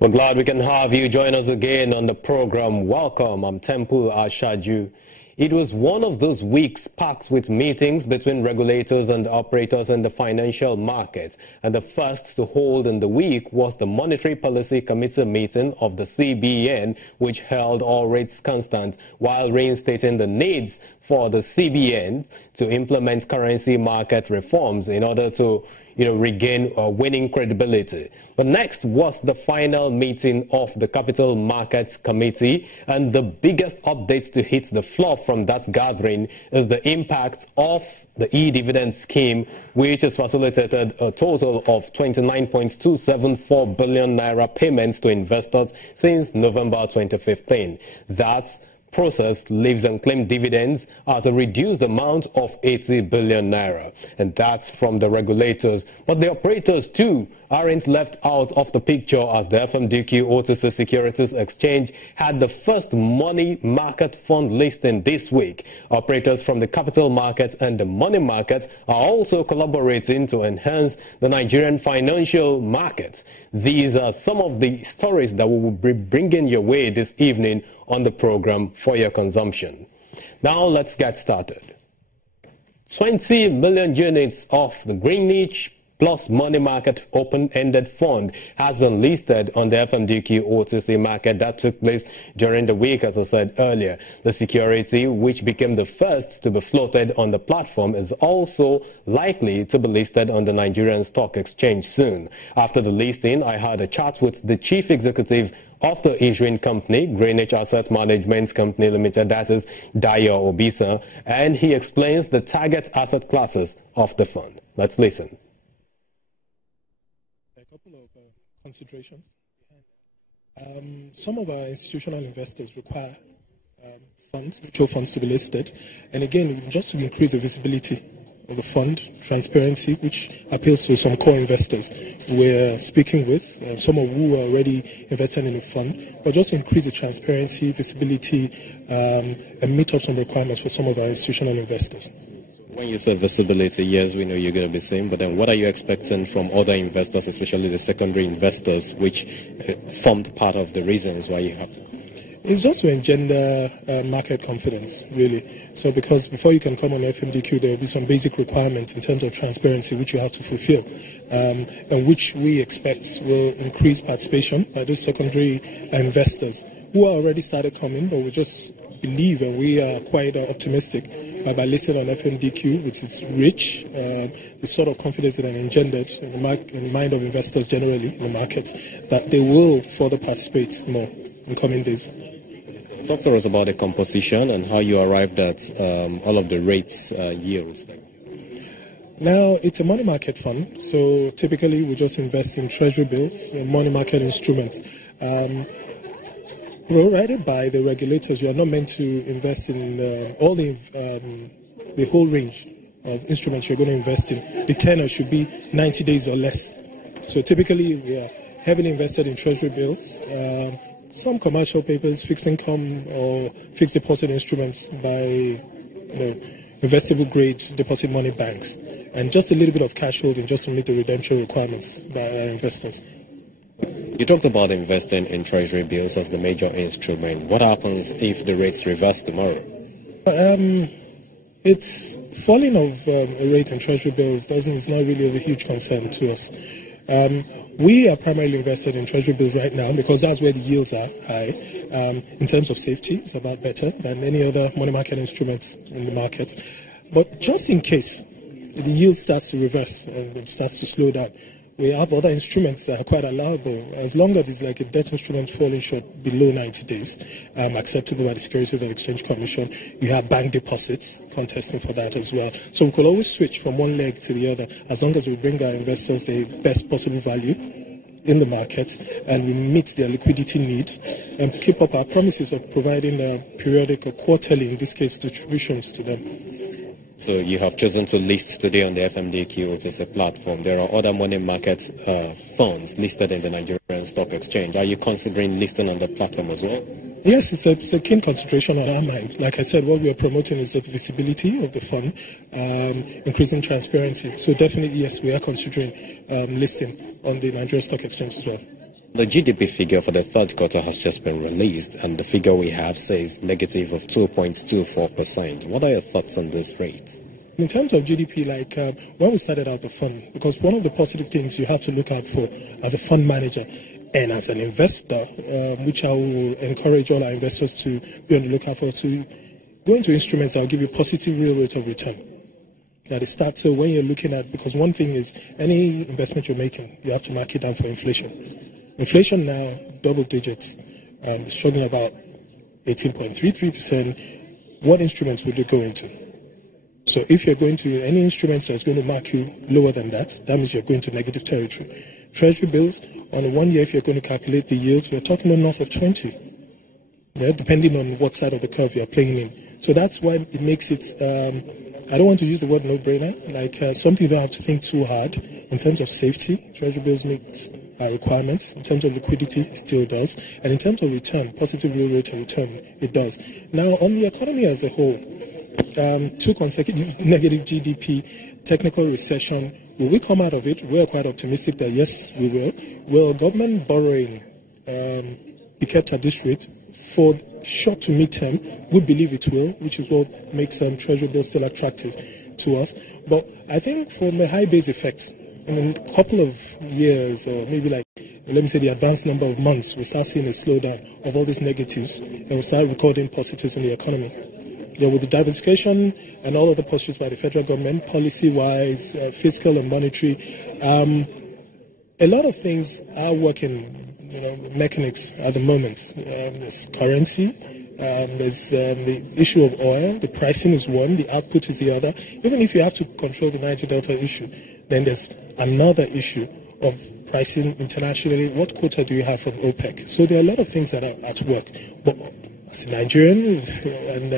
We're glad we can have you join us again on the program. Welcome. I'm Temple Ashaju. It was one of those weeks packed with meetings between regulators and operators in the financial markets. And the first to hold in the week was the Monetary Policy Committee meeting of the CBN, which held all rates constant while reinstating the needs for the CBN to implement currency market reforms in order to regain winning credibility. But next was the final meeting of the Capital Markets Committee, and the biggest update to hit the floor from that gathering is the impact of the e-dividend scheme, which has facilitated a total of 29.274 billion naira payments to investors since November 2015. That's processed leaves unclaimed dividends at a reduced amount of 80 billion naira. And that's from the regulators. But the operators too aren't left out of the picture, as the FMDQ OTC Securities Exchange had the first money market fund listing this week. Operators from the capital market and the money market are also collaborating to enhance the Nigerian financial market. These are some of the stories that we will be bringing your way this evening on the program for your consumption. Now let's get started. 20 million units of the Greenwich Plus Money Market Open-Ended Fund has been listed on the FMDQ OTC market. That took place during the week, as I said earlier. The security, which became the first to be floated on the platform, is also likely to be listed on the Nigerian Stock Exchange soon. After the listing, I had a chat with the chief executive of the issuing company, Greenwich Asset Management Company Limited, that is Dayo Obisa, and he explains the target asset classes of the fund. Let's listen. A couple of considerations. Some of our institutional investors require mutual funds to be listed, and again, just to increase the visibility of the fund, transparency, which appeals to some core investors we're speaking with, some of who are already invested in the fund, but just to increase the transparency, visibility, and meet up some requirements for some of our institutional investors. When you say visibility, yes, we know you're going to be saying, but then what are you expecting from other investors, especially the secondary investors, which formed part of the reasons why you have to? It's just to engender market confidence, really. So because before you can come on FMDQ, there will be some basic requirements in terms of transparency which you have to fulfill, and which we expect will increase participation by those secondary investors who are already started coming, but we just believe, and we are quite optimistic by listing on FMDQ, which is rich, the sort of confidence that are engendered in the mind of investors generally in the market, that they will further participate more in coming days. Talk to us about the composition and how you arrived at all of the rates yields. Now, it's a money market fund, so typically we just invest in treasury bills and money market instruments. Provided by the regulators, you are not meant to invest in all the whole range of instruments you're going to invest in. The tenor should be 90 days or less. So typically we are heavily invested in treasury bills, some commercial papers, fixed income or fixed deposit instruments by investable grade deposit money banks, and just a little bit of cash holding just to meet the redemption requirements by our investors. You talked about investing in treasury bills as the major instrument. What happens if the rates reverse tomorrow? It's falling of a rate in treasury bills is not really of a huge concern to us. We are primarily invested in treasury bills right now because that's where the yields are high. In terms of safety, it's about better than any other money market instruments in the market. But just in case the yield starts to reverse and it starts to slow down, we have other instruments that are quite allowable, as long as it's like a debt instrument falling short below 90 days, acceptable by the Securities and Exchange Commission. You have bank deposits contesting for that as well. So we could always switch from one leg to the other, as long as we bring our investors the best possible value in the market and we meet their liquidity need and keep up our promises of providing periodic or quarterly, in this case, distributions to them. So you have chosen to list today on the FMDQ OTC platform. There are other money market funds listed in the Nigerian Stock Exchange. Are you considering listing on the platform as well? Yes, it's a keen consideration on our mind. Like I said, what we are promoting is the visibility of the fund, increasing transparency. So definitely, yes, we are considering listing on the Nigerian Stock Exchange as well. The GDP figure for the third quarter has just been released, and the figure we have says negative of 2.24%. What are your thoughts on this rate? In terms of GDP, when we started out the fund, because one of the positive things you have to look out for as a fund manager and as an investor, which I will encourage all our investors to be on the lookout for, to go into instruments that will give you positive real rate of return. That it starts, so when you're looking at, because one thing is, any investment you're making, you have to mark it down for inflation. Inflation now, double digits, struggling about 18.33%. What instruments would you go into? So if you're going to any instruments that's going to mark you lower than that, that means you're going to negative territory. Treasury bills, on a 1 year, if you're going to calculate the yield, you're talking about north of 20, yeah, depending on what side of the curve you're playing in. So that's why it makes it, I don't want to use the word no-brainer, something you don't have to think too hard. In terms of safety, Treasury bills meet requirements. In terms of liquidity, it still does. And in terms of return, positive real rate of return, it does. Now, on the economy as a whole, 2 consecutive negative GDP, technical recession. Will we come out of it? We're quite optimistic that yes, we will. Will government borrowing be kept at this rate? For short to mid-term, we believe it will, which is what makes Treasury bills still attractive to us. But I think from a high base effect, in a couple of years, or maybe let me say the advanced number of months, we'll start seeing a slowdown of all these negatives and we'll start recording positives in the economy. Yeah, with the diversification and all of the postures by the federal government, policy-wise, fiscal and monetary, a lot of things are working, mechanics at the moment. There's currency, there's the issue of oil, the pricing is one, the output is the other. Even if you have to control the Niger Delta issue, then there's another issue of pricing internationally. What quota do you have from OPEC? So there are a lot of things that are at work. But as a Nigerian and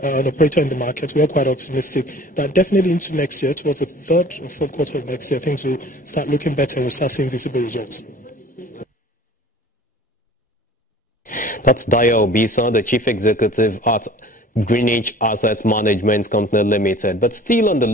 an operator in the market, we are quite optimistic that definitely into next year, towards the third or fourth quarter of next year, things will start looking better and we'll start seeing visible results. That's Dayo Obisa, the Chief Executive at Greenwich Asset Management Company Limited. But still on the